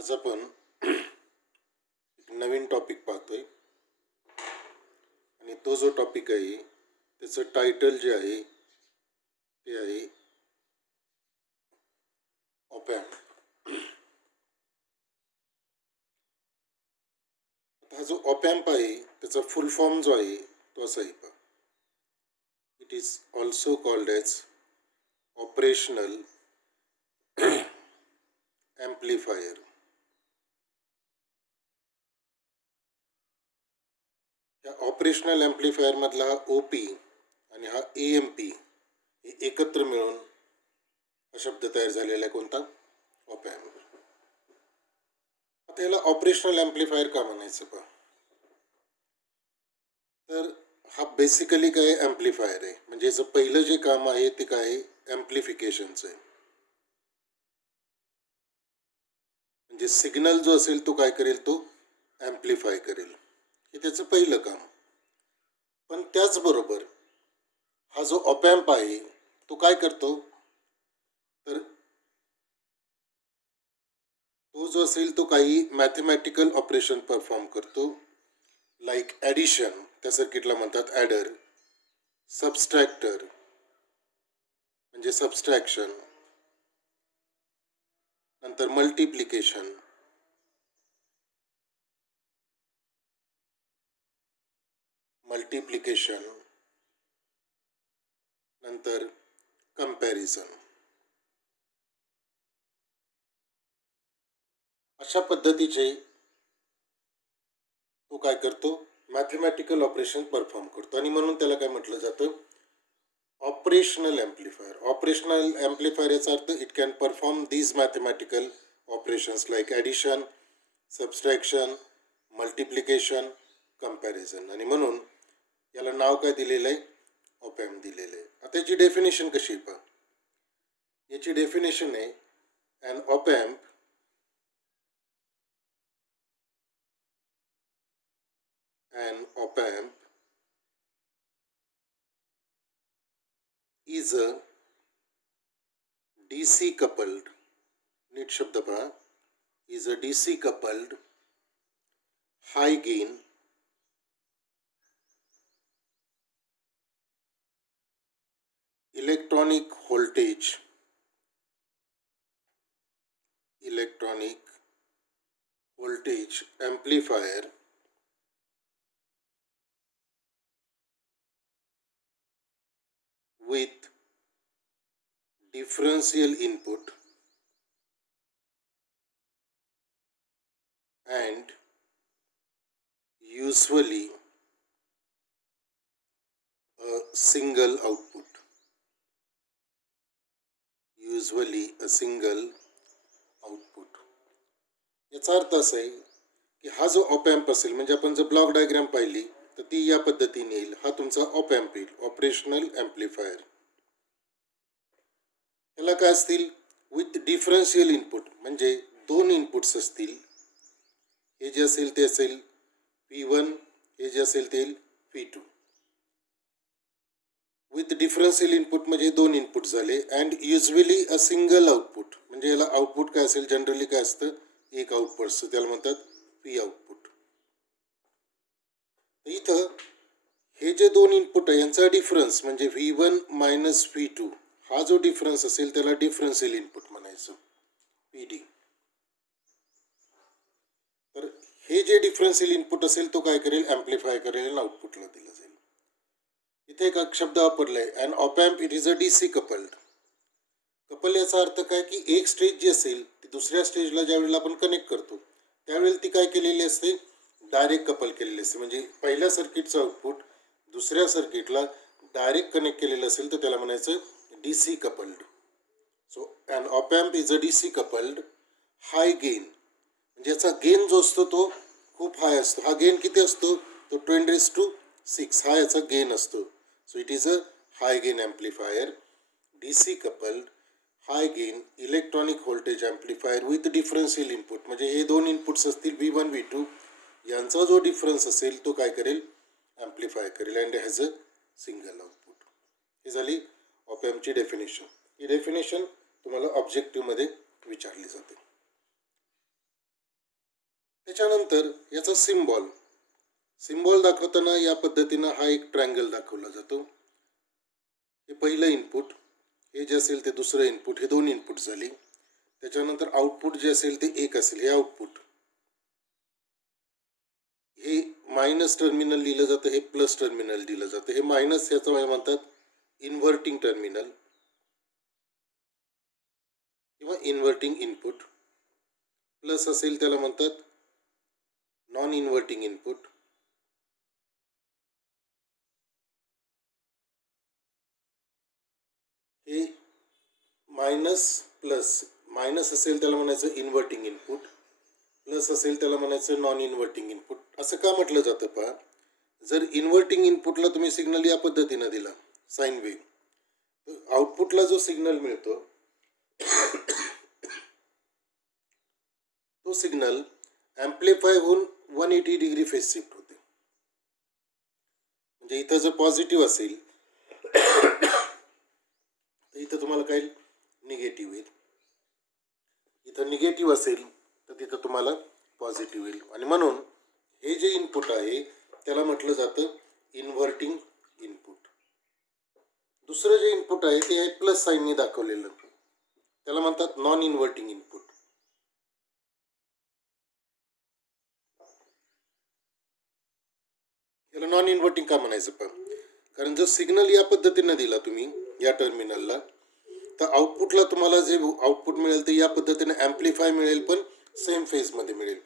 आज आपण एक नवीन टॉपिक पाहतोय आणि तो जो टॉपिक आहे त्याचं टायटल जे आहे ते आहे ऑपॅम्प. हा जो ऑपॅम्प आहे त्याचा फुल फॉर्म जो आहे तो असा आहे पहा. It is also called as operational amplifier. या ऑपरेशनल ॲम्प्लिफायर मधला हा OP आणि हा AMP हे एकत्र मिळून हा शब्द तयार झालेला आहे. कोणता? ऑपॅम्प. आता याला ऑपरेशनल ॲम्प्लिफायर का म्हणायचं पहा. तर हा बेसिकली काय ॲम्प्लिफायर आहे, म्हणजे याचं पहिलं जे काम आहे ते काय आहे, ॲम्प्लिफिकेशनचं आहे. म्हणजे सिग्नल जो असेल तो काय करेल, तो ॲम्प्लिफाय करेल, हे त्याचं पहिलं काम. पण त्याचबरोबर हा जो ऑपॅम्प आहे तो काय करतो, तर तो जो असेल तो काही मॅथमॅटिकल ऑपरेशन परफॉर्म करतो. लाईक ॲडिशन, त्या सर्किटला म्हणतात ॲडर. सबस्ट्रॅक्टर म्हणजे सबस्ट्रॅक्शन, नंतर मल्टिप्लिकेशन, नंतर कंपॅरिझन. अशा पद्धतीचे तो काय करतो, मॅथमॅटिकल ऑपरेशन परफॉर्म करतो आणि म्हणून त्याला काय म्हटलं जातं, ऑपरेशनल ॲम्प्लिफायर. ऑपरेशनल ॲम्प्लिफायर याचा earth it can perform these mathematical operations like addition, subtraction, multiplication, comparison, आणि म्हणून याला नाव काय दिलेलं आहे, ऑपॅम्प दिलेलं आहे. आता याची डेफिनेशन कशी आहे पहा. याची डेफिनेशन आहे, an op-amp is a DC coupled, नीट शब्द पहा, is a DC coupled high gain electronic voltage amplifier with differential input and usually a single output. याचा अर्थ असा आहे की हा जो ऑपॅम्प असेल, म्हणजे आपण जर ब्लॉक डायग्राम पाहिली तर ती या पद्धतीने येईल. हा तुमचा ऑपॅम्प येईल, ऑपरेशनल ॲम्प्लिफायर. याला काय असतील, विथ डिफरन्शियल इनपुट, म्हणजे दोन इनपुट्स असतील. हे जे असेल ते असेल P1, हे जे असेल ते येईल P2. विथ डिफरन्शियल इनपुट म्हणजे दोन इनपुट झाले. And usually a single output, म्हणजे याला आउटपुट काय असेल, जनरली काय असतं, एक आउटपुट असतं, त्याला म्हणतात P आउटपुट. इथं हे जे दोन इनपुट आहे यांचा डिफरन्स म्हणजे V1 मायनस V2, हा जो डिफरन्स असेल त्याला डिफरन्शियल इनपुट म्हणायचं, PD. तर हे जे डिफरन्शियल इनपुट असेल तो काय करेल, ॲम्प्लिफाय करेल आणि आउटपुटला दिलं जाईल. इथे एक शब्द वापरलाय, and op amp it is a DC coupled. Couple याचा अर्थ काय की एक स्टेज जी असेल ती दुसऱ्या स्टेजला ज्या वेळेला आपण कनेक्ट करतो त्यावेळेला ती काय केलेली असते, डायरेक्ट कपल केलेली असते. म्हणजे पहिल्या सर्किटचं आउटपुट दुसऱ्या सर्किटला डायरेक्ट कनेक्ट केलेलं असेल तर त्याला म्हणायचं DC coupled. So and op amp is a DC coupled high gain, म्हणजे याचा गेन जो असतो तो खूप हाय असतो. हा गेन किती असतो, तो 10⁶ हा याचा गेन असतो. So it is a high gain amplifier, DC coupled high gain electronic voltage amplifier with differential input. म्हणजे हे दोन इनपुट्स असतील V1 V2, यांचा जो डिफरन्स असेल तो काय करेल, ॲम्प्लिफाय करेल and has a single output. ही झाली ऑपॅम्पची डेफिनेशन. ही डेफिनेशन तुम्हाला ऑब्जेक्टिव्हमध्ये विचारली जाते. त्याच्यानंतर याचा सिम्बॉल दाखवताना या पद्धतीनं हा एक ट्रायंगल दाखवला जातो. हे पहिलं इनपुट, हे जे असेल ते दुसरं इनपुट, हे दोन इनपुट झाली. त्याच्यानंतर आउटपुट जे असेल ते एक असेल, हे आउटपुट. हे मायनस टर्मिनल लिहिलं जातं, हे प्लस टर्मिनल दिलं जातं. हे मायनस याचं म्हणतात इन्व्हर्टिंग टर्मिनल किंवा इन्व्हर्टिंग इनपुट. प्लस असेल त्याला म्हणतात नॉन इन्व्हर्टिंग इनपुट. हे मायनस असेल त्याला म्हणायचं इन्व्हर्टिंग इनपुट, प्लस असेल त्याला म्हणायचं नॉन इन्व्हर्टिंग इनपुट. असं का म्हटलं जातं पहा, जर इन्व्हर्टिंग इनपुटला तुम्ही सिग्नल या पद्धतीनं दिला, साईन वेव्ह, आउटपुटला जो सिग्नल मिळतो तो सिग्नल ॲम्प्लिफाय होऊन 180 डिग्री फेज शिफ्ट होते. म्हणजे इथं जर पॉझिटिव्ह असेल तर इथं तुम्हाला काय निगेटिव्ह येईल, इथं निगेटिव्ह असेल तर तिथं तुम्हाला पॉझिटिव्ह येईल. आणि म्हणून हे जे इनपुट आहे त्याला म्हटलं जातं इन्व्हर्टिंग इनपुट. दुसरं जे इनपुट आहे ते आहे प्लस साईनने दाखवलेलं, त्याला म्हणतात नॉन इन्व्हर्टिंग इनपुट. याला नॉन इन्व्हर्टिंग का म्हणायचं पण, कारण जर सिग्नल या पद्धतीनं दिला तुम्ही या टर्मिनलला, तर आउटपुटला तुम्हाला जे आउटपुट मिळेल ते या पद्धतीने ॲम्प्लिफाय मिळेल, पण सेम फेजमध्ये मिळेल.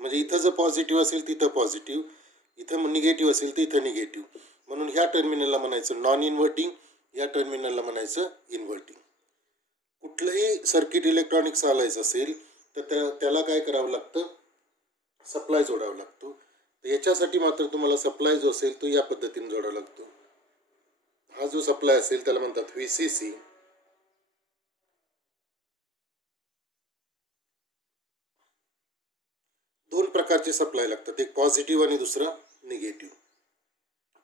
म्हणजे इथं जर पॉझिटिव्ह असेल तिथं पॉझिटिव्ह, इथं निगेटिव्ह असेल तर इथं निगेटिव्ह. म्हणून ह्या टर्मिनलला म्हणायचं नॉन इन्व्हर्टिंग, या टर्मिनलला म्हणायचं इन्व्हर्टिंग. कुठलंही सर्किट इलेक्ट्रॉनिक्स चालायचं असेल तर त्याला काय करावं लागतं, सप्लाय जोडावा लागतो. तर याच्यासाठी मात्र तुम्हाला सप्लाय जो असेल तो या पद्धतीने जोडावा लागतो. हा जो सप्लाय असेल त्याला म्हणतात VCC. दोन प्रकारचे सप्लाय लागतात, एक पॉझिटिव्ह आणि दुसरा निगेटिव्ह.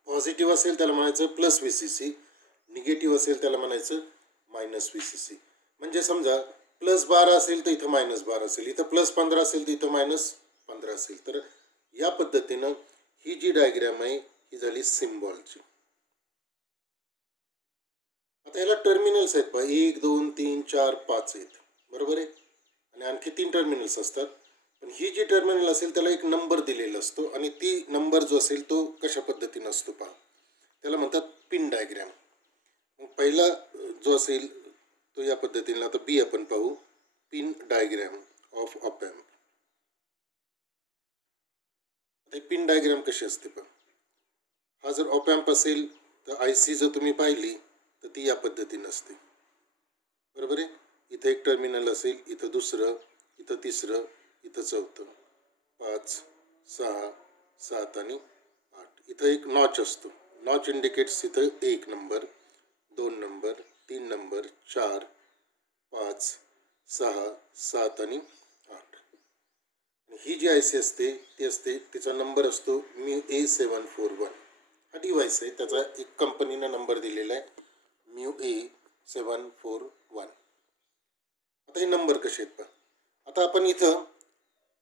पॉझिटिव्ह असेल त्याला म्हणायचं प्लस VCC, निगेटिव्ह असेल त्याला म्हणायचं मायनस VCC. म्हणजे समजा +12 असेल तर इथं -12 असेल, इथं +15 असेल तर इथं -15 असेल. तर या पद्धतीनं ही जी डायग्राम आहे ही झाली सिम्बॉलची. आता ह्याला टर्मिनल्स आहेत पहा, 1 2 3 4 5 आहेत, बरोबर आहे. आणि आणखी 3 टर्मिनल्स असतात. पण ही जी टर्मिनल असेल त्याला एक नंबर दिलेला असतो, आणि ती नंबर जो असेल तो कशा पद्धतीनं असतो पहा, त्याला म्हणतात पिन डायग्राम. मग पहिला जो असेल तो या पद्धतीने, आता B आपण पाहू, pin diagram of op amp. आता पिन डायग्राम कशी असते पहा, हा जर ऑप एम्प असेल तर IC जर तुम्ही पाहिली तर ती या पद्धतीनं असते, बरोबर आहे. इथं एक टर्मिनल असेल, इथं दुसरं, इथं तिसरं, इथं चौथं, 5 6 7 आणि 8. इथं एक नॉच असतो, नॉच इंडिकेट्स इथं 1 नंबर 2 नंबर 3 नंबर 4 5 6 7 आणि 8. ही जी IC असते ती असते, तिचा नंबर असतो MU-A741. हा डिव्हाइस आहे, त्याचा एक कंपनीनं नंबर दिलेला आहे MU-A741. आता हे नंबर कसे आहेत पहा. आता आपण इथं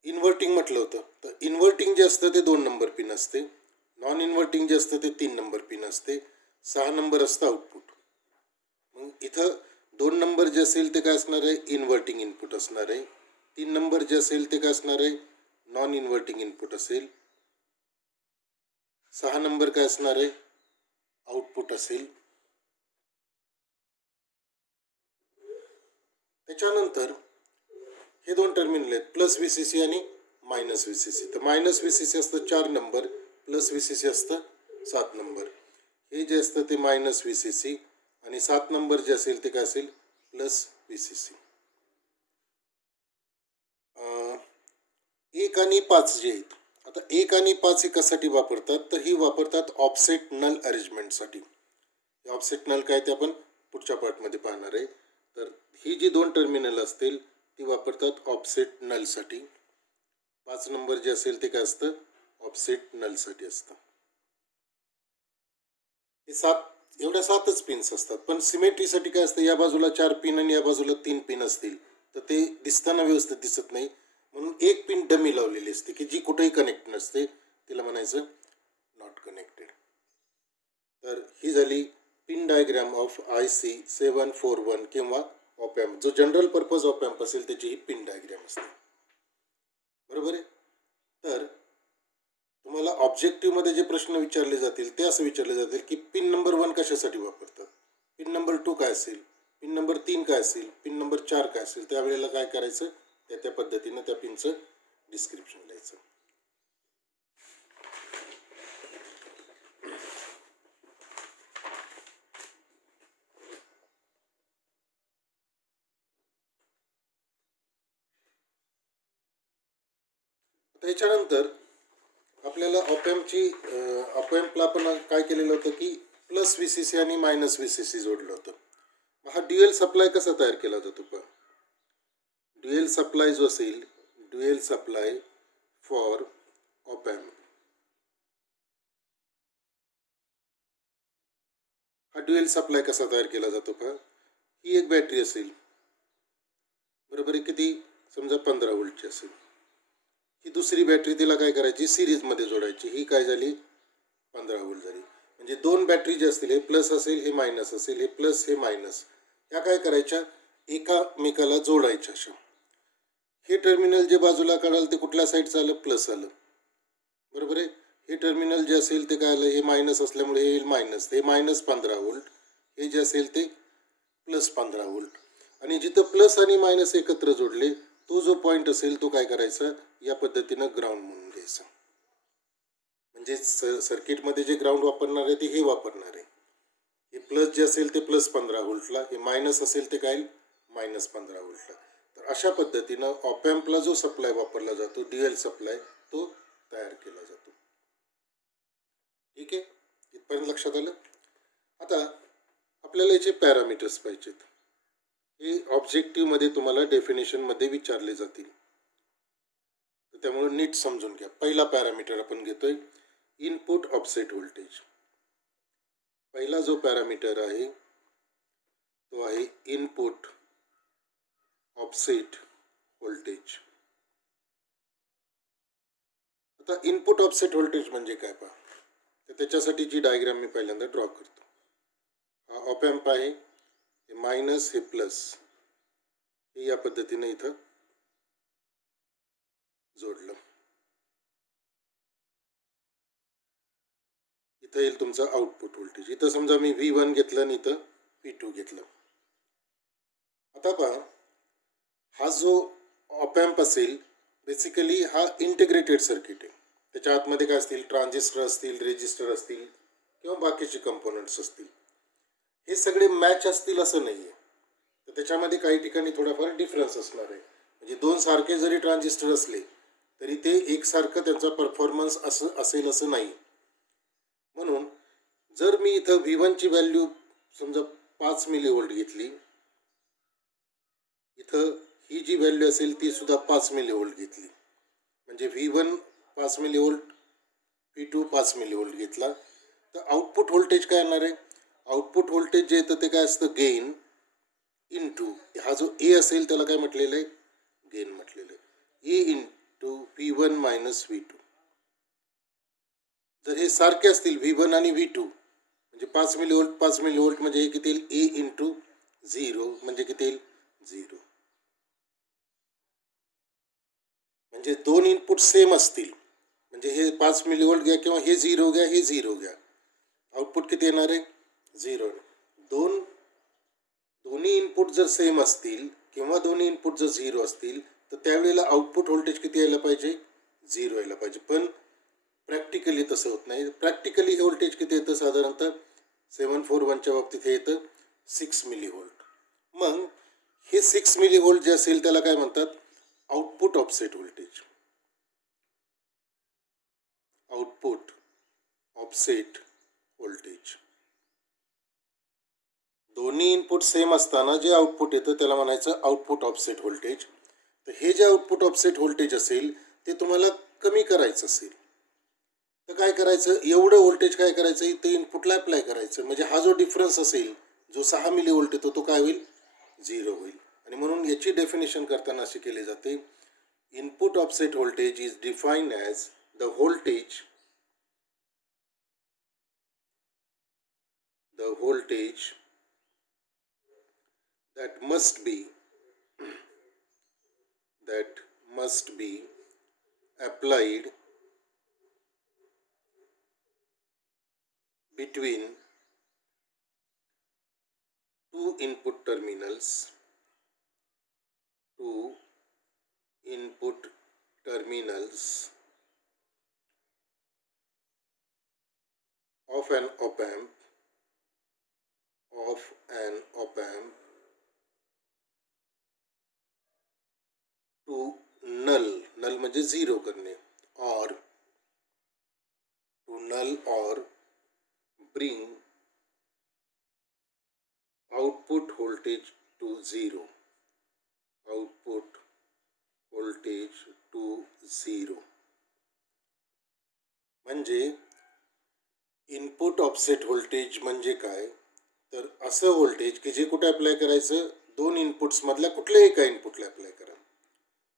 इन्व्हर्टिंग म्हटलं होतं, तर इन्व्हर्टिंग जे असतं ते 2 नंबर पिन असते, नॉन इन्व्हर्टिंग जे असतं ते 3 नंबर पिन असते, 6 नंबर असतं आउटपुट. मग इथं 2 नंबर जे असेल ते काय असणार आहे, इन्व्हर्टिंग इनपुट असणार आहे. 3 नंबर जे असेल ते काय असणार आहे, नॉन इन्व्हर्टिंग इनपुट असेल. 6 नंबर काय असणार आहे, आउटपुट असेल. त्याच्यानंतर हे 2 टर्मिनल आहेत, प्लस VCC आणि मायनस VCC. तर मायनस VCC असतं 4 नंबर, प्लस VCC असतं 7 नंबर. हे जे असतं ते मायनस VCC, आणि 7 नंबर जे असेल ते काय असेल, प्लस VCC. 1 आणि 5 जे आहेत, आता 1 आणि 5 हे कशासाठी वापरतात, तर ही वापरतात ऑफसेट नल अरेंजमेंटसाठी. ऑफसेट नल काय ते आपण पुढच्या पार्टमध्ये पाहणार आहे. तर ही जी 2 टर्मिनल असतील ती वापरतात ऑफसेट नलसाठी. 5 नंबर जे असेल ते काय असतं, ऑफसेट नलसाठी असतं. हे 7च पिन्स असतात. पण सिमेट्रीसाठी काय असतं, या बाजूला 4 पिन आणि या बाजूला 3 पिन असतील तर ते दिसताना व्यवस्थित दिसत नाही. म्हणून एक पिन डमी लावलेली असते की जी कुठेही कनेक्ट नसते, तिला म्हणायचं नॉट कनेक्टेड. तर ही झाली पिन डायग्राम ऑफ IC 741 किंवा ऑपॅम्प. जो जनरल पर्पज ऑपॅम्प असेल त्याची ही पिन डायग्राम असते. बरोबर आहे. तर तुम्हाला ऑब्जेक्टिव्हमध्ये जे प्रश्न विचारले जातील ते असं विचारले जातील की पिन नंबर 1 कशासाठी वापरतात, पिन नंबर 2 काय असेल, पिन नंबर 3 काय असेल, पिन नंबर 4 काय असेल. त्यावेळेला काय करायचं, त्या पद्धतीनं त्या पिनचं डिस्क्रिप्शन लिहायचं. त्याच्यानंतर आपल्याला ऑपॅम्पला आपण काय केलेलं होतं की प्लस VCC आणि मायनस VCC जोडलं होतं. हा ड्युएल सप्लाय कसा तयार केला जातो पहा. ड्युएल सप्लाय जो असेल, ड्युएल सप्लाय फॉर ऑपॅम्प, हा ड्युएल सप्लाय कसा तयार केला जातो पहा. ही एक बॅटरी असेल, बरोबर आहे, किती समजा 15 व्होल्टची असेल. ही दुसरी बॅटरी तिला काय करायची, सिरीजमध्ये जोडायची. ही काय झाली, 15 व्होल्ट झाली. म्हणजे दोन बॅटरी जे असतील, हे प्लस असेल, हे मायनस असेल, हे प्लस हे मायनस, ह्या काय करायच्या, एकामेकाला जोडायच्या अशा. हे टर्मिनल जे बाजूला काढाल ते कुठल्या साईडचं आलं, प्लस आलं, बरोबर आहे. हे टर्मिनल जे असेल ते काय आलं, हे मायनस असल्यामुळे हे मायनस, हे मायनस 15 व्होल्ट, हे जे असेल ते प्लस 15 व्होल्ट. आणि जिथं प्लस आणि मायनस एकत्र जोडले, तो जो पॉईंट असेल तो काय करायचा, या पद्धतीनं ग्राउंड म्हणून घ्यायचा. म्हणजे सर्किटमध्ये जे ग्राउंड वापरणार आहे ते हे वापरणार आहे. हे प्लस जे असेल ते प्लस 15 व्होल्टला, हे मायनस असेल ते काय, मायनस 15 व्होल्टला. तर अशा पद्धतीनं ऑपॅम्पला जो सप्लाय वापरला जातो, ड्युएल सप्लाय, तो तयार केला जातो. ठीक आहे, इथपर्यंत लक्षात आलं. आता आपल्याला याचे पॅरामीटर्स पाहिजेत. हे ऑब्जेक्टिव्हमध्ये तुम्हाला डेफिनेशनमध्ये विचारले जातील, त्यामुळे नीट समजून घ्या. पहिला पॅरामीटर आपण घेतोय इनपुट ऑफसेट व्होल्टेज. पहिला जो पॅरामीटर आहे तो आहे इनपुट ऑफसेट व्होल्टेज. आता इनपुट ऑफसेट व्होल्टेज म्हणजे काय पहा, तर त्याच्यासाठीची डायग्राम मी पहिल्यांदा ड्रॉ करतो. हा ऑपॅम्प आहे, हे मायनस हे प्लस, हे या पद्धतीने इथं जोडलं. इथं येईल तुमचं आउटपुट व्होल्टेज. इथं समजा मी V1 घेतलं आणि इथं V2 घेतलं. आता पहा, हा जो ऑपॅम्प असेल बेसिकली हा इंटिग्रेटेड सर्किट आहे. त्याच्या आतमध्ये काय असतील, ट्रान्झिस्टर असतील, रेजिस्टर असतील किंवा बाकीचे कंपोनंट्स असतील. हे सगळे मॅच असतील असं नाही आहे, तर त्याच्यामध्ये काही ठिकाणी थोडाफार डिफरन्स असणार आहे. म्हणजे दोन सारखे जरी ट्रान्झिस्टर असले तरी ते एकसारखं त्यांचा परफॉर्मन्स असेल असं नाही. म्हणून जर मी इथं V1ची व्हॅल्यू समजा 5 मिलीव्होल्ट घेतली, इथं ही जी व्हॅल्यू असेल ती सुद्धा 5 मिलीव्होल्ट घेतली, म्हणजे V1 5 मिलीव्होल्ट, V2 5 मिलीव्होल्ट घेतला, तर आउटपुट व्होल्टेज काय येणार आहे. आउटपुट व्होल्टेज जे येतं ते काय असतं, गेन इंटू, हा जो ए असेल त्याला काय म्हटलेलं आहे, गेन म्हटलेलं आहे, ए इंटू V1 मायनस V2. जर हे सारखे असतील V1 आणि V2, म्हणजे 5 मिलीव्होल्ट 5 मिलीव्होल्ट, म्हणजे हे किती येईल, ए इंटू 0, म्हणजे किती येईल, 0. म्हणजे दोन इनपुट सेम असतील, म्हणजे हे 5 मिलीव्होल्ट घ्या किंवा हे 0 घ्या, हे 0 घ्या, आउटपुट किती येणार आहे, 0. दोन्ही इनपुट जर सेम असतील किंवा दोन्ही इनपुट जर 0 असतील तर त्यावेळेला आउटपुट व्होल्टेज किती यायला पाहिजे, 0 यायला पाहिजे. पण प्रॅक्टिकली तसं होत नाही. प्रॅक्टिकली हे व्होल्टेज किती येतं, साधारणतः 741च्या बाबतीत हे येतं 6 मिलीव्होल्ट. मग हे 6 मिलीव्होल्ट जे असेल त्याला काय म्हणतात, output offset voltage. Output offset voltage. दोन्ही इनपुट सेम असताना जे आउटपुट येतं त्याला म्हणायचं आउटपुट ऑफसेट व्होल्टेज. तर हे जे आउटपुट ऑफसेट व्होल्टेज असेल ते तुम्हाला कमी करायचं असेल तर काय करायचं, एवढं व्होल्टेज काय करायचं, ते इनपुटला अप्लाय करायचं. म्हणजे हा जो डिफरन्स असेल, जो 6 मिलीव्होल्ट येतो तो काय होईल, 0 होईल. आणि म्हणून याची डेफिनेशन करताना अशी केली जाते, Input offset voltage is defined as the voltage that must be applied between two input terminals of an op amp to null म्हणजे झिरो करणे or bring output voltage to zero. म्हणजे इनपुट ऑफसेट व्होल्टेज म्हणजे काय, तर असं voltage की जे कुठे अप्लाय करायचं, दोन इनपुट्स मधल्या कुठल्याही एका इनपुटला अप्लाय करा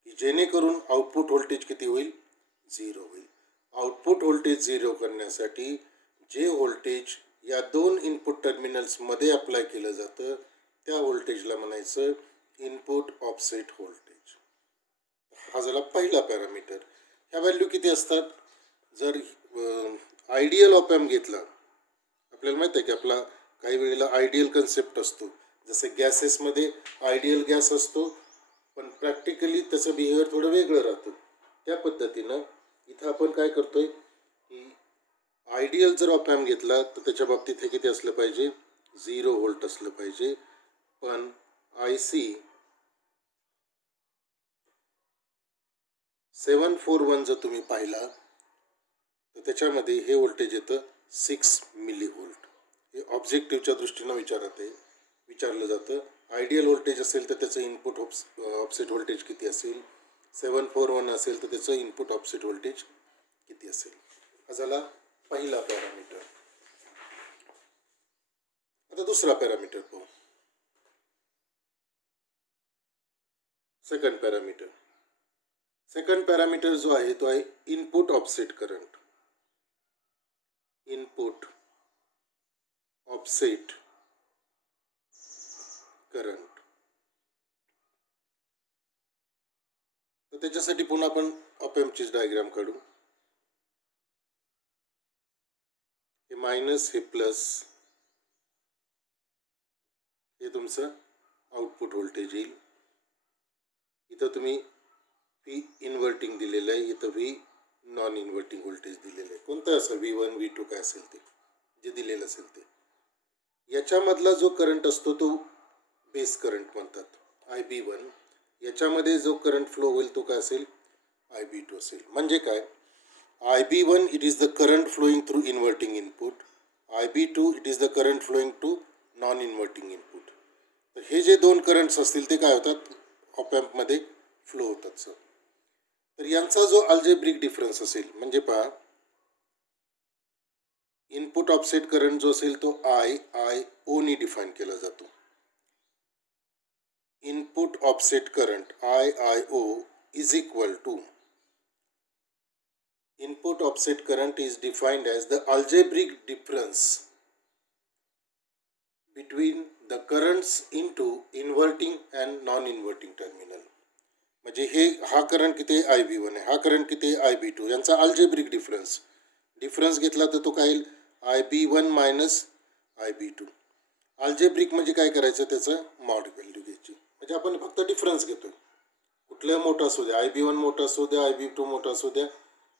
की जेणेकरून आउटपुट व्होल्टेज किती होईल, झिरो होईल. आउटपुट व्होल्टेज झिरो करण्यासाठी जे व्होल्टेज या दोन इनपुट टर्मिनल्स मध्ये अप्लाय केलं जातं त्या व्होल्टेजला म्हणायचं इनपुट ऑफसेट व्होल्टेज. हा झाला पहिला पॅरामीटर. ह्या व्हॅल्यू किती असतात, जर आयडियल ऑप एम्प घेतला, आपल्याला माहिती आहे की आपला काही वेळेला आयडियल कन्सेप्ट असतो, जसे गॅसेसमध्ये आयडियल गॅस असतो पण प्रॅक्टिकली त्याचं बिहेवियर थोडं वेगळं राहतं. त्या पद्धतीनं इथं आपण काय करतोय की आयडियल जर ऑप एम्प घेतला तर त्याच्या बाबतीत हे किती असलं पाहिजे, 0 व्होल्ट असलं पाहिजे. पण IC 741 जर तुम्ही पाहिला तर त्याच्यामध्ये हे व्होल्टेज येतं 6 मिली व्होल्ट. हे ऑब्जेक्टिव्हच्या दृष्टीनं विचारलं जातं. आयडियल व्होल्टेज असेल तर त्याचं इनपुट ऑफसेट व्होल्टेज किती असेल, 741 असेल तर त्याचं इनपुट ऑफसेट व्होल्टेज किती असेल. हा झाला पहिला पॅरामीटर. आता दुसरा पॅरामीटर पाहू, सेकंड पॅरामीटर जो आहे तो आहे इनपुट ऑफसेट करंट. तर त्याच्यासाठी पुन्हा आपण ऑप एम्पचीच डायग्राम काढू. हे मायनस हे प्लस, हे तुमचं आउटपुट व्होल्टेज येईल. इथं तुम्ही व्ही इन्व्हर्टिंग दिलेलं आहे, इथं व्ही नॉन इन्व्हर्टिंग व्होल्टेज दिलेलं आहे. कोणतं असं V1 V2 काय असेल ते जे दिलेलं असेल ते. याच्यामधला जो करंट असतो तो बेस करंट म्हणतात, IB1. याच्यामध्ये जो करंट फ्लो होईल तो काय असेल, IB2 असेल. म्हणजे काय, IB1 it is the current flowing through inverting input, IB2 it is the current flowing to non inverting input. तर हे जे दोन करंट्स असतील ते काय होतात, ऑप एम्पमध्ये फ्लो होतात सर. तर यांचा जो अल्जेब्रिक डिफरन्स असेल, म्हणजे पहा इनपुट ऑफसेट करंट जो असेल तो IO नी डिफाईन केला जातो. Input offset current IO is equal to, input offset current is defined as the algebraic difference between the currents into inverting and non-inverting terminal. म्हणजे हे हा करंट किती आहे, IB1 आहे, हा करंट किती आहे, IB2. यांचा अल्जेब्रिक डिफरन्स घेतला तर तो काय येईल, IB1 मायनस IB2. अल्जेब्रिक म्हणजे काय करायचं, त्याचं मॉड व्हॅल्यू घ्यायची. म्हणजे आपण फक्त डिफरन्स घेतोय, कुठलं मोठं असू द्या, IB1 मोठं असू द्या, IB2 मोठं असू द्या,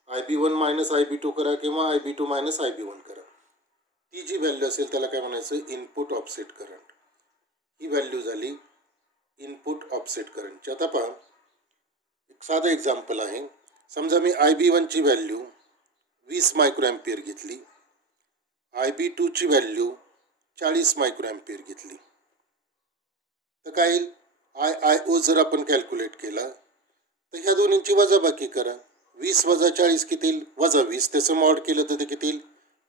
IB1 मायनस IB2 करा किंवा IB2 मायनस IB1 करा. ती जी व्हॅल्यू असेल त्याला काय म्हणायचं, इनपुट ऑफसेट करंट. ही व्हॅल्यू झाली इनपुट ऑफसेट करंटची. आता पहा एक साधं एक्झाम्पल आहे. समजा मी IB1 ची व्हॅल्यू 20 मायक्रोॲम्पियर घेतली, IB2 ची व्हॅल्यू 40 मायक्रोॲम्पियर घेतली, तर काय येईल, IO जर आपण कॅल्क्युलेट केला तर ह्या दोन्हींची वजाबाकी करा. 20 वजा 40 किती येईल, वजा 20. त्याचं मॉड केलं तर ते किती येईल,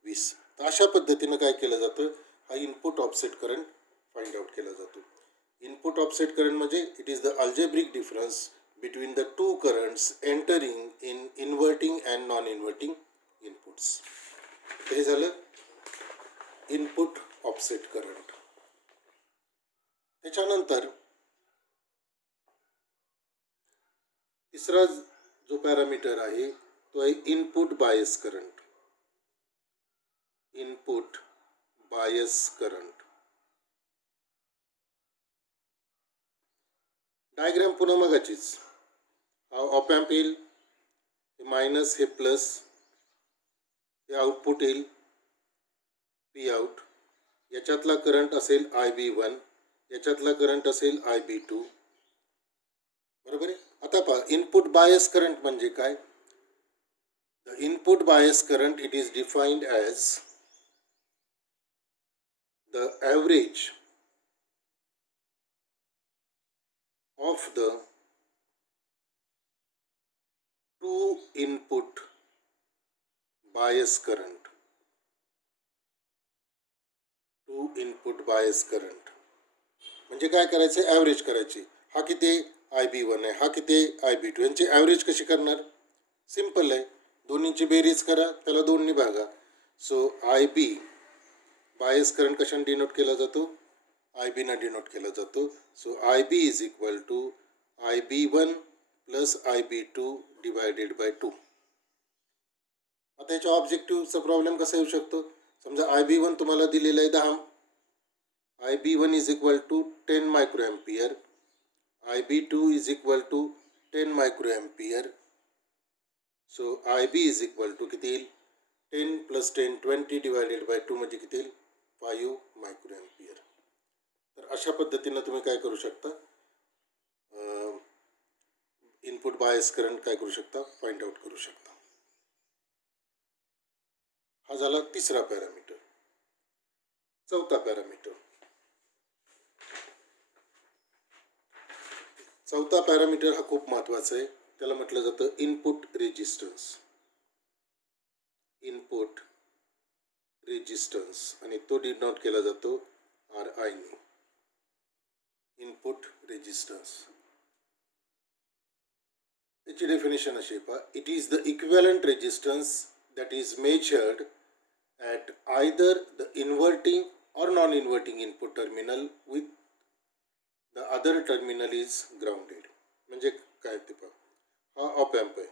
20. तर अशा पद्धतीनं काय केलं जातं, हा input offset current find out केला जातो. इनपुट ऑफसेट करंट म्हणजे it is the algebraic difference between the two currents entering in inverting and non-inverting inputs. हे झालं इनपुट ऑफसेट करंट. त्याच्यानंतर तिसरा जो पॅरामीटर आहे तो आहे input bias current. Input bias current diagram पुन्हा मगाचीच. हा ऑप एम्प येईल, हे मायनस, हे प्लस, हे आउटपुट येईल पी आउट. याच्यातला करंट असेल IB1, याच्यातला करंट असेल IB2. बरोबर आहे. आता पहा इनपुट बायस करंट म्हणजे काय. The input bias current it is defined as the average of the two input bias current. Two input bias current म्हणजे काय करायचं, ॲव्हरेज करायची. हा किती IB1 आहे, हा किती IB2. यांची ॲव्हरेज कशी करणार. सिंपल आहे, दोन्हीची बेरीज करा, त्याला 2ने भागा. सो IB बायस करंट कशाने डिनोट केला जातो, IB ना डिनोट केला जातो. So IB is equal to IB1 plus IB2 divided by 2. आता याच्या ऑब्जेक्टिव्हचा प्रॉब्लेम कसा येऊ शकतो. समजा IB1 तुम्हाला दिलेला आहे 10. IB1 is equal to 10 micro ampere. IB2 is equal to 10 micro ampere. So IB is equal to किती येईल, 10 प्लस 10 20 डिवायडेड बाय 2 म्हणजे किती येईल 5 मायक्रो ॲम्पियर. तर अशा पद्धतीनं तुम्ही काय करू शकता, इनपुट बायस करंट काय करू शकता, फाइंड आउट करू शकता. हा झाला तिसरा पॅरामीटर. चौथा पॅरामीटर. चौथा पॅरामीटर हा खूप महत्त्वाचा आहे. त्याला म्हटलं जातं इनपुट रेजिस्टन्स. इनपुट रेजिस्टन्स आणि तो डिनोट केला जातो RI ने. इनपुट रेजिस्टन्स याची डेफिनेशन अशी आहे पहा. It is the equivalent resistance that is measured at either the inverting or non-inverting input terminal with the other terminal is grounded. म्हणजे काय ते पहा, हा ऑप एम्प आहे,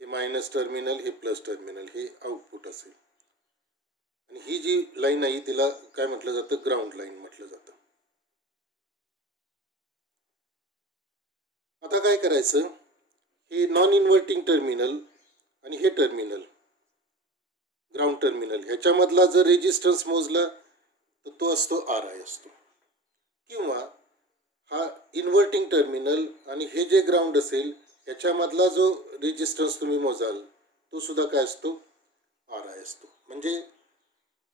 हे मायनस टर्मिनल, हे प्लस टर्मिनल, हे आउटपुट असेल. आणि ही जी लाईन आहे तिला काय म्हटलं जातं, ग्राउंड लाईन म्हटलं जातं. आता काय करायचं, हे नॉन इन्व्हर्टिंग टर्मिनल आणि हे टर्मिनल ग्राउंड टर्मिनल ह्याच्यामधला जर रेजिस्टन्स मोजला तर तो असतो RI असतो. किंवा हा इन्व्हर्टिंग टर्मिनल आणि हे जे ग्राउंड असेल ह्याच्यामधला जो रेजिस्टन्स तुम्ही मोजाल तो सुद्धा काय असतो, RI असतो. म्हणजे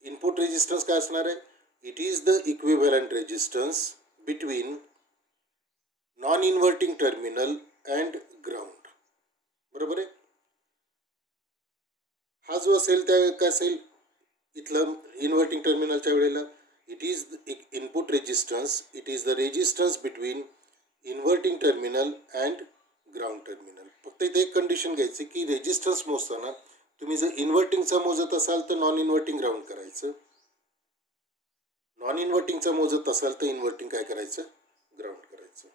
इनपुट रेजिस्टन्स काय असणार आहे, it is the equivalent resistance between non inverting terminal and ground. बरोबर आहे. हा जो असेल त्या काय असेल, इथलं इन्व्हर्टिंग टर्मिनलच्या वेळेला it is input resistance, it is the resistance between inverting terminal and ground terminal. फक्त इथे एक कंडिशन घ्यायची की रेजिस्टन्स मोजताना तुम्ही जर इन्व्हर्टिंगचा मोजत असाल तर नॉन इन्व्हर्टिंग ग्राउंड करायचं, नॉन इन्व्हर्टिंगचा मोजत असाल तर इन्व्हर्टिंग काय करायचं, ग्राउंड करायचं.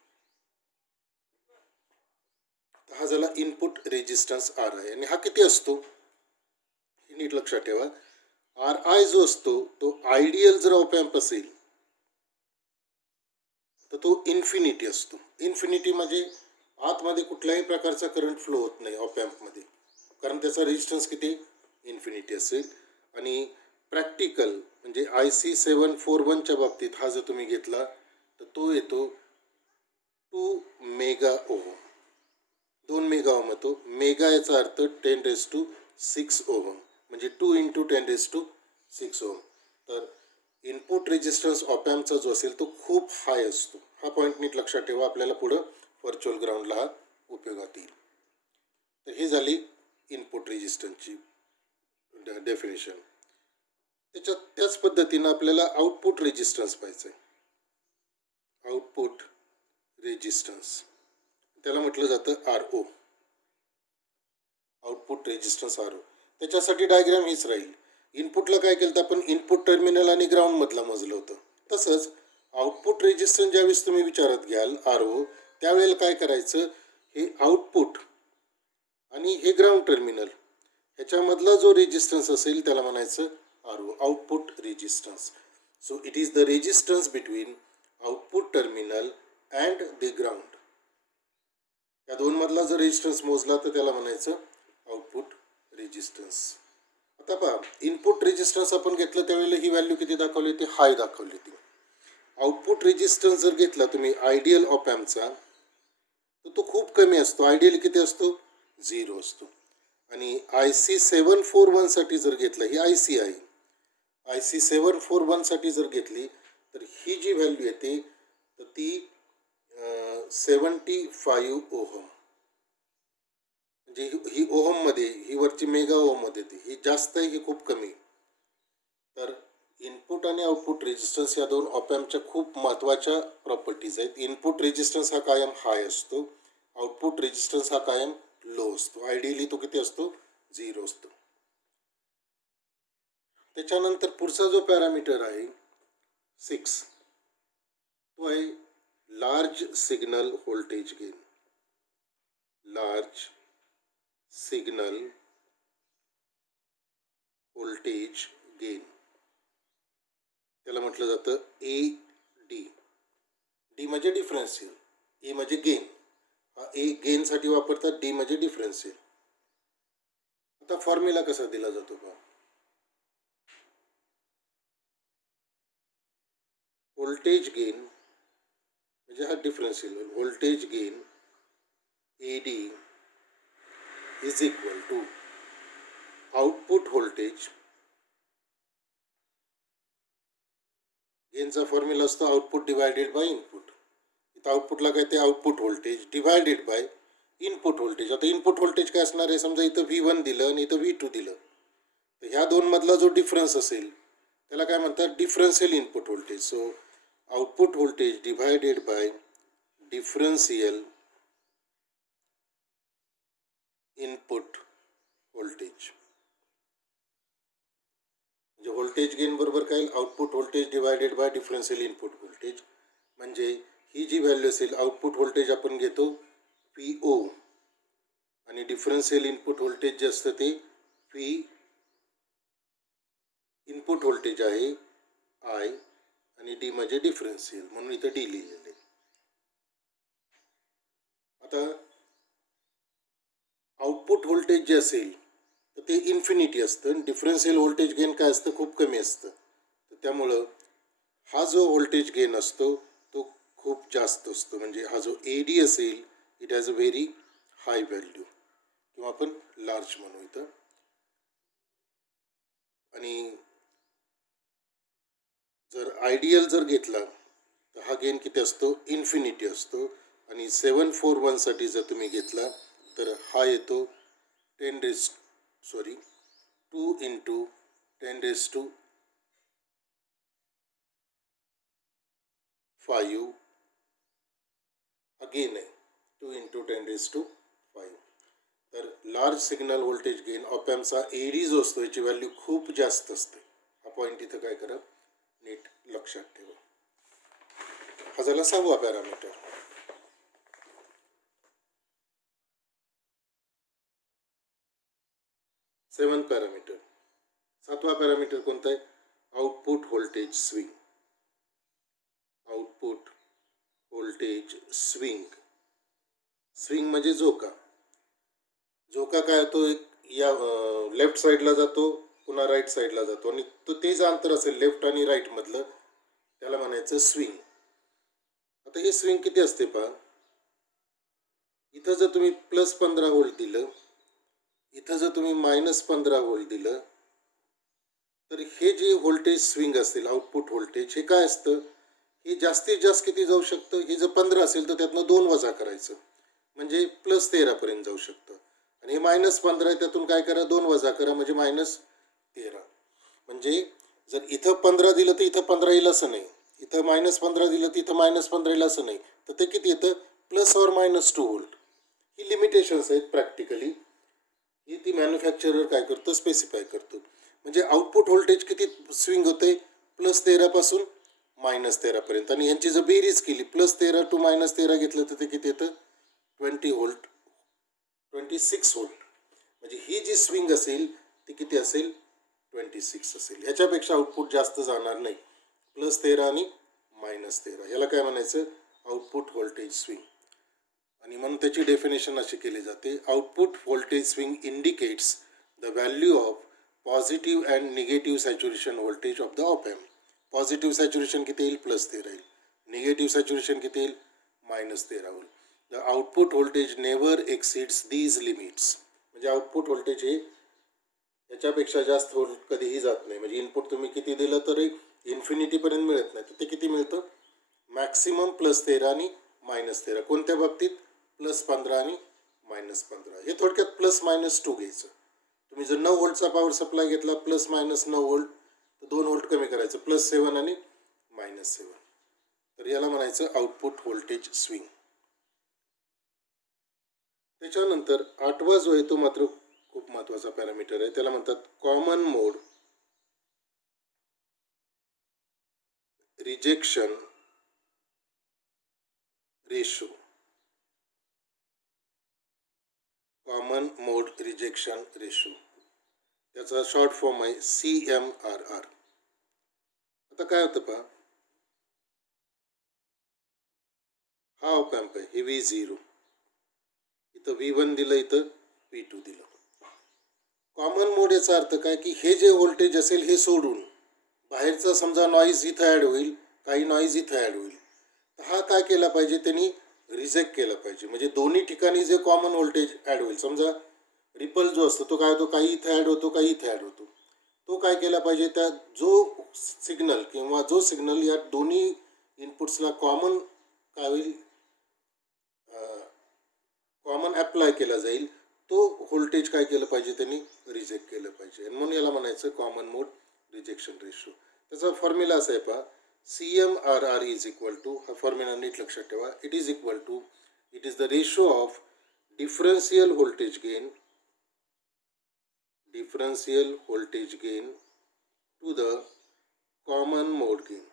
हा झाला इनपुट रेजिस्टन्स RI. आणि हा किती असतो हे नीट लक्षात ठेवा. RI जो असतो तो आयडियल जर ऑप एम्प असेल तर तो इन्फिनिटी असतो. इन्फिनिटी म्हणजे आतमध्ये कुठल्याही प्रकारचा करंट फ्लो होत नाही ऑप एम्पमध्ये, कारण त्याचा रेजिस्टन्स किती इन्फिनिटी असेल. आणि प्रॅक्टिकल म्हणजे IC 741च्या बाबतीत हा जर तुम्ही घेतला तर तो येतो 2 मेगा ओहम. 2 मेगा ओहम येतो. मेगा याचा अर्थ 10⁶ ओहम म्हणजे 2 × 10⁶ ओहम. तर इनपुट रेजिस्टन्स ऑप एम्पचा जो असेल तो खूप हाय असतो. हा पॉईंट नीट लक्षात ठेवा, आपल्याला पुढं व्हर्च्युअल ग्राउंडला हा उपयोगात येईल. तर ही झाली इनपुट रेजिस्टन्सची डेफिनेशन. त्याच पद्धतीनं आपल्याला आउटपुट रेजिस्टन्स पाहिजे. आउटपुट रेजिस्टन्स, त्याला म्हटलं जातं R O, output resistance R O. त्याच्यासाठी डायग्राम हीच राहील. इनपुटला काय केलं तर आपण इनपुट टर्मिनल आणि ग्राउंड मधला मोजलं होतं. तसंच आउटपुट रेजिस्टन्स ज्यावेळेस तुम्ही विचारात घ्याल आर ओ, त्यावेळेला काय करायचं, हे आउटपुट आणि हे ग्राउंड टर्मिनल ह्याच्यामधला जो रेजिस्टन्स असेल त्याला म्हणायचं R O, output resistance. So it is the resistance between output terminal and the ground. या दोन मधला जर रेजिस्टन्स मोजला तर त्याला म्हणायचं आउटपुट रेजिस्टन्स. आता पहा, इनपुट रेजिस्टन्स आपण घेतलं त्यावेळेला ही व्हॅल्यू किती दाखवली होती, हाय दाखवली होती. आउटपुट रेजिस्टन्स जर घेतला तुम्ही आयडियल ऑप एम्पचा तर तो खूप कमी असतो. आयडियल किती असतो, 0 असतो. आणि IC 741 साठी जर घेतलं, ही IC आहे, IC 741 साठी जर घेतली तर ही जी व्हॅल्यू येते तर ती 75 ओहम, म्हणजे ही ओहम मध्ये, ही वरची मेगा ओहम मध्ये येते. ही जास्त आहे, ही खूप कमी. तर इनपुट आणि आउटपुट रेजिस्टन्स या दोन ऑप एम्पच्या खूप महत्त्वाच्या प्रॉपर्टीज आहेत. इनपुट रेजिस्टन्स हा कायम हाय असतो, आउटपुट रेजिस्टन्स हा कायम लो असतो. आयडियली तो किती असतो, 0 असतो. त्याच्यानंतर पुढचा जो पॅरामीटर आहे 6, तो आहे large signal voltage gain. Large signal voltage gain, त्याला म्हटलं जातं AD. डी म्हणजे डिफरन्शियल, ए म्हणजे गेन. हा ए गेनसाठी वापरतात, डी म्हणजे डिफरन्शियल. आता फॉर्म्युला कसा दिला जातो पहा. व्होल्टेज गेन म्हणजे हा differential, voltage gain AD is equal to output voltage. गेनचा फॉर्म्युला असतो आउटपुट डिवायडेड बाय इनपुट. इथं आउटपुटला काय ते output voltage divided by input voltage. आता इनपुट व्होल्टेज काय असणार आहे, समजा इथं V1 दिलं आणि इथं V2 दिलं, तर ह्या दोन मधला जो डिफरन्स असेल त्याला काय म्हणतात, differential input voltage. So output voltage divided bye differential input voltage. म्हणजे व्होल्टेज गेन बरोबर काय, output voltage divided bye differential input voltage. म्हणजे ही जी व्हॅल्यू असेल, आउटपुट व्होल्टेज आपण घेतो PO आणि डिफरन्शियल इनपुट व्होल्टेज जे असतं ते P इनपुट व्होल्टेज आहे I आणि D म्हणजे डिफरन्शियल, म्हणून इथं D लिहिलेलं आहे. आता आउटपुट व्होल्टेज जे असेल तर ते इन्फिनिटी असतं, डिफरन्शियल व्होल्टेज गेन काय असतं, खूप कमी असतं. तर त्यामुळं हा जो व्होल्टेज गेन असतो तो खूप जास्त असतो. म्हणजे हा जो AD असेल, it has a very high value, किंवा आपण लार्ज म्हणू इथं. आणि जर आयडियल जर घेतला तर हा गेन किती असतो, इन्फिनिटी असतो. आणि 741 साठी जर तुम्ही घेतला तर हा येतो 2 into 10⁵ हा गेन आहे, 2 into 10⁵. तर large signal voltage gain op एम्पचा AD जो असतो याची व्हॅल्यू खूप जास्त असते. हा पॉईंट इथं काय करा, नीट लक्षात ठेवा. हा झाला 6वा पॅरामीटर. सेवन पॅरामीटर. 7वा पॅरामीटर कोणता आहे, output voltage swing. Output voltage swing. Swing म्हणजे झोका. झोका काय होतो, या लेफ्ट साईडला जातो, पुन्हा राईट साईडला जातो, आणि तो तेच अंतर असेल लेफ्ट आणि राईट मधलं, त्याला म्हणायचं स्विंग. आता हे स्विंग किती असते पहा. इथं जर तुम्ही +15 व्होल्ट दिलं, इथं जर तुम्ही -15 व्होल्ट दिलं, तर हे जे व्होल्टेज स्विंग असेल, आउटपुट व्होल्टेज, हे काय असतं, हे जास्तीत जास्त किती जाऊ शकतं. हे जर 15 असेल तर त्यातनं 2 वजा करायचं, म्हणजे +13 पर्यंत जाऊ शकतं. आणि हे -15 आहे, त्यातून काय करा, 2 वजा करा, म्हणजे -13. म्हणजे जर इथं 15 दिलं तर इथं 15 येईल असं नाही. इथं -15 दिलं तिथं -15 येईल असं नाही, तर ते किती येतं +or-2 व्होल्ट. ही लिमिटेशन्स आहेत प्रॅक्टिकली, ही ती मॅन्युफॅक्चरर काय करतो स्पेसिफाय करतो. म्हणजे आउटपुट व्होल्टेज किती स्विंग होते +13 पासून -13 पर्यंत, आणि यांची जर बेरीज केली +13 to -13 घेतलं तर ते किती येतं 20 व्होल्ट 26 व्होल्ट. म्हणजे ही जी स्विंग असेल ती किती असेल 26 असेल. ह्याच्यापेक्षा आउटपुट जास्त जाणार नाही, +13 आणि -13. याला काय म्हणायचं आउटपुट व्होल्टेज स्विंग. आणि म्हणून त्याची डेफिनेशन अशी केली जाते, output voltage swing indicates the value of positive and negative saturation voltage of the op amp. Positive saturation किती येईल +13 येईल, निगेटिव्ह सॅच्युरेशन किती येईल -13 होईल. The output voltage never exceeds these limits. म्हणजे आउटपुट व्होल्टेज हे याच्यापेक्षा जास्त व्होल्ट कधीही जात नाही. म्हणजे इनपुट तुम्ही किती दिलं तरी इन्फिनिटीपर्यंत मिळत नाही, तर ते किती मिळतं मॅक्सिमम +13 आणि -13. कोणत्या बाबतीत +15 आणि -15. हे थोडक्यात +-2 घ्यायचं. तुम्ही जर 9 व्होल्टचा पॉवर सप्लाय घेतला +-9 व्होल्ट, तर 2 व्होल्ट कमी करायचं +7 आणि -7. तर याला म्हणायचं आउटपुट व्होल्टेज स्विंग. त्याच्यानंतर 8वा जो आहे तो मात्र खूप महत्त्वाचा पॅरामीटर आहे, त्याला म्हणतात common mode rejection ratio. Common mode rejection ratio, त्याचा शॉर्ट फॉर्म आहे CMRR. आता काय होतं पहा, हा ऑप एम्प आहे, हे V0, इथं V1 दिलं, इथं V2 दिलं. कॉमन मोड याचा अर्थ काय की हे जे व्होल्टेज असेल हे सोडून बाहेरचा समजा नॉईज इथं ॲड होईल, काही नॉईज इथं ॲड होईल, तर हा काय केला पाहिजे त्यांनी रिजेक्ट केला पाहिजे. म्हणजे दोन्ही ठिकाणी जे कॉमन व्होल्टेज ॲड होईल, समजा रिपल जो असतो तो काय होतो, काही इथं ॲड होतो, काही इथं ॲड होतो, तो काय केला पाहिजे त्या जो सिग्नल किंवा जो सिग्नल या दोन्ही इनपुट्सला कॉमन काय होईल कॉमन अप्लाय केला जाईल, तो व्होल्टेज काय केलं पाहिजे त्यांनी रिजेक्ट केलं पाहिजे. म्हणून याला म्हणायचं कॉमन मोड रिजेक्शन रेशो. त्याचा फॉर्म्युला असा आहे पहा, CMRR इज इक्वल टू, हा फॉर्म्युला नीट लक्षात ठेवा, it is the ratio of differential voltage gain to the common mode gain.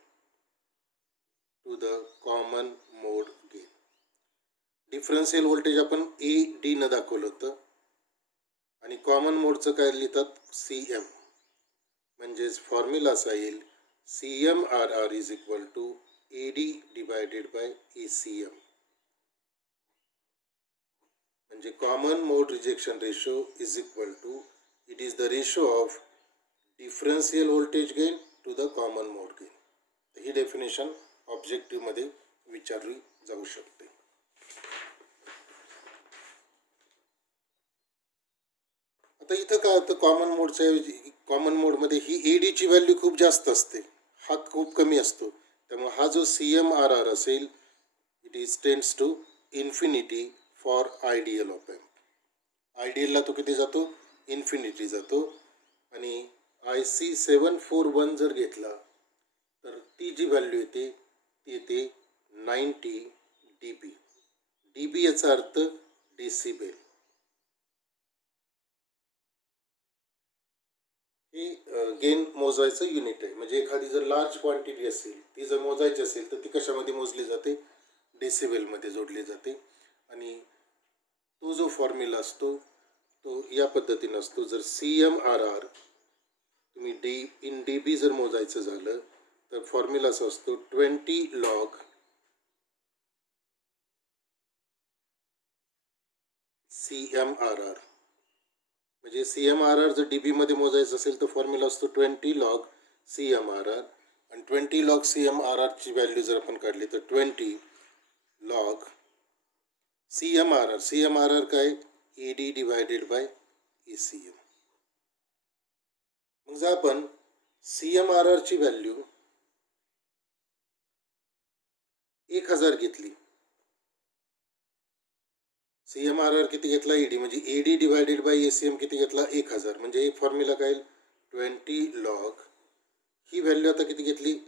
Differential voltage आपण AD न दाखवलं होतं, आणि कॉमन मोडचं काय लिहितात CM. म्हणजेच फॉर्म्युला असा येईल CMRR is equal to AD divided by ACM. म्हणजे common mode rejection ratio is equal to, it is the ratio of differential voltage gain to the common mode gain. ही definition ऑब्जेक्टिव्हमध्ये विचारली जाऊ शकते. आता इथं काय होतं, कॉमन मोडमध्ये ही ADची व्हॅल्यू खूप जास्त असते, हा खूप कमी असतो. त्यामुळे हा जो CMRR असेल, it is tends to infinity for ideal op amp. आयडियलला तो किती जातो इन्फिनिटी जातो. आणि IC 741 जर घेतला तर ती जी व्हॅल्यू येते ती येते 90 dB. dB याचा अर्थ डेसिबल. ही गेन मोजायचं युनिट आहे. म्हणजे एखादी जर लार्ज क्वांटिटी असेल, ती जर मोजायची असेल तर ती कशामध्ये मोजली जाते, डेसिबलमध्ये जोडली जाते. आणि तो जो फॉर्म्युला असतो तो या पद्धतीने असतो. जर CMRR तुम्ही इन dB जर मोजायचं झालं तर फॉर्म्युला असा असतो 20 log CMRR. म्हणजे CMRR जर dB मध्ये मोजायचं असेल तर फॉर्म्युला असतो 20 log CMRR. आणि 20 log CMRR ची व्हॅल्यू जर आपण काढली तर 20 log CMRR काय AD डिवायडेड बाय ACM. मग जर आपण CMRR ची व्हॅल्यू 1000 घेतली, CMRR किती घेतला AD, म्हणजे AD डिवायडेड बाय ACM किती घेतला 1000. म्हणजे फॉर्म्युला काय 20 log, ही व्हॅल्यू आता किती घेतली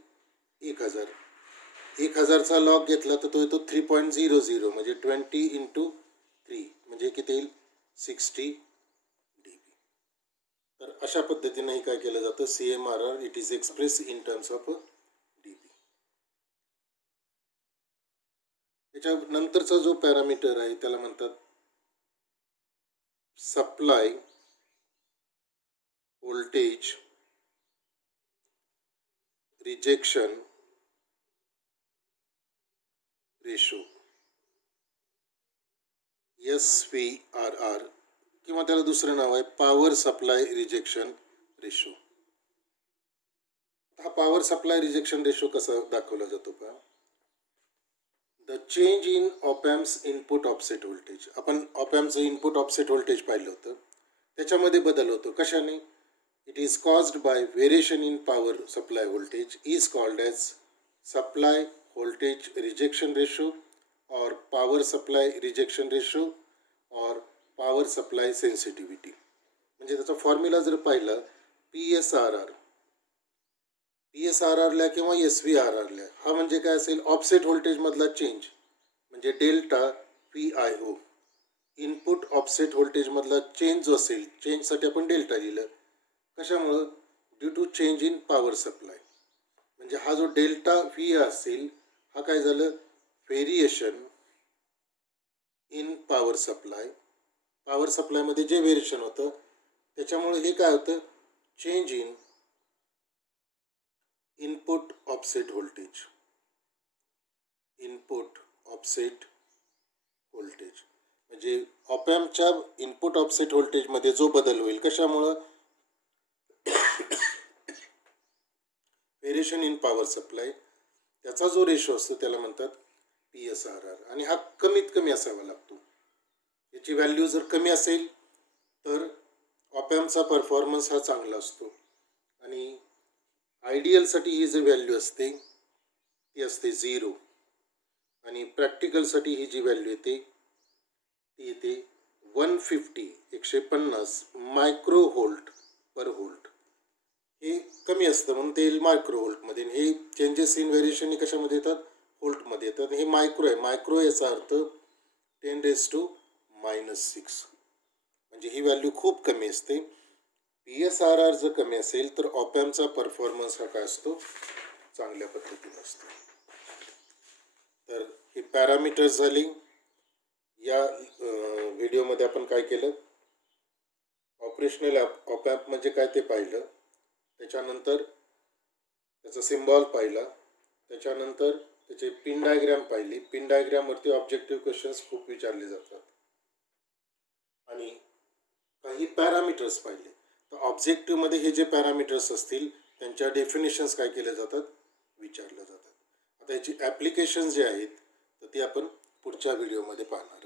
1000, 1000चा लॉग घेतला तर तो येतो 3.00 म्हणजे 20 × 3 म्हणजे किती येईल 60 dB. तर अशा पद्धतीने काय केलं जातं CMRR it is express in terms of dB. त्याच्यानंतरचा जो पॅरामीटर आहे त्याला म्हणतात supply voltage rejection ratio SVRR किंवा त्याला दुसरं नाव आहे पॉवर सप्लाय रिजेक्शन रेशो. हा पॉवर सप्लाय रिजेक्शन रेशो कसा दाखवला जातो पहा. The change in op amp's input offset voltage. आपण ऑपॅम्पचं इनपुट ऑफसेट व्होल्टेज पाहिलं होतं, त्याच्यामध्ये बदल होतो कशाने. It is caused by variation in power supply voltage is called as supply voltage rejection ratio और पॉवर सप्लाय रिजेक्शन रेशो और पॉवर सप्लाय सेन्सिटिव्हिटी. म्हणजे त्याचा फॉर्म्युला जर पाहिला PSRRला किंवा SVRRला, हा म्हणजे काय असेल ऑफसेट व्होल्टेजमधला चेंज म्हणजे डेल्टा PIO. इनपुट ऑफसेट व्होल्टेजमधला चेंज जो असेल, चेंजसाठी आपण डेल्टा लिहिलं. कशामुळं due to change in power supply. म्हणजे हा जो डेल्टा V असेल हा काय झालं variation in power supply. Power सप्लायमध्ये जे व्हेरिएशन होतं त्याच्यामुळे हे काय होतं change in input offset voltage. Input offset voltage म्हणजे ऑपॅम्पच्या इनपुट ऑफसेट व्होल्टेजमध्ये जो बदल होईल कशामुळं व्हेरिएशन इन पॉवर सप्लाय, त्याचा जो रेशो असतो त्याला म्हणतात PSRR. आणि हा कमीत कमी असावा लागतो. याची व्हॅल्यू जर कमी असेल तर ऑपॅम्पचा परफॉर्मन्स हा चांगला असतो. आणि आयडियलसाठी ही जी व्हॅल्यू असते ती असते 0 आणि प्रॅक्टिकलसाठी ही जी व्हॅल्यू येते ती येते 150 मायक्रो व्होल्ट पर व्होल्ट. हे कमी असतं म्हणून ते मायक्रो व्होल्टमध्ये. हे चेंजेस इन व्हेरिएशन कशामध्ये येतात व्होल्टमध्ये येतात. हे मायक्रो आहे. मायक्रो याचा अर्थ 10⁻⁻⁶. म्हणजे ही व्हॅल्यू खूप कमी असते. PSRR जर कमी असेल तर ऑपॅम्पचा परफॉर्मन्स हा काय असतो चांगल्या पद्धतीने असतो. तर ही पॅरामीटर्स झाली. या व्हिडिओमध्ये आपण काय केलं ऑपरेशनल ऑपॅम्प म्हणजे काय ते पाहिलं. त्याच्यानंतर त्याचा सिम्बॉल पाहिला. त्याच्यानंतर त्याचे पिन डायग्रॅम पाहिली. पिन डायग्रॅमवरती ऑब्जेक्टिव्ह क्वेश्चन्स खूप विचारले जातात. आणि काही पॅरामीटर्स पाहिले. तर ऑब्जेक्टिव्हमध्ये हे जे पॅरामीटर्स असतील त्यांच्या डेफिनेशन्स काय केल्या जातात विचारल्या जातात. आता याची ॲप्लिकेशन्स जे आहेत तर ती आपण पुढच्या व्हिडिओमध्ये पाहणार.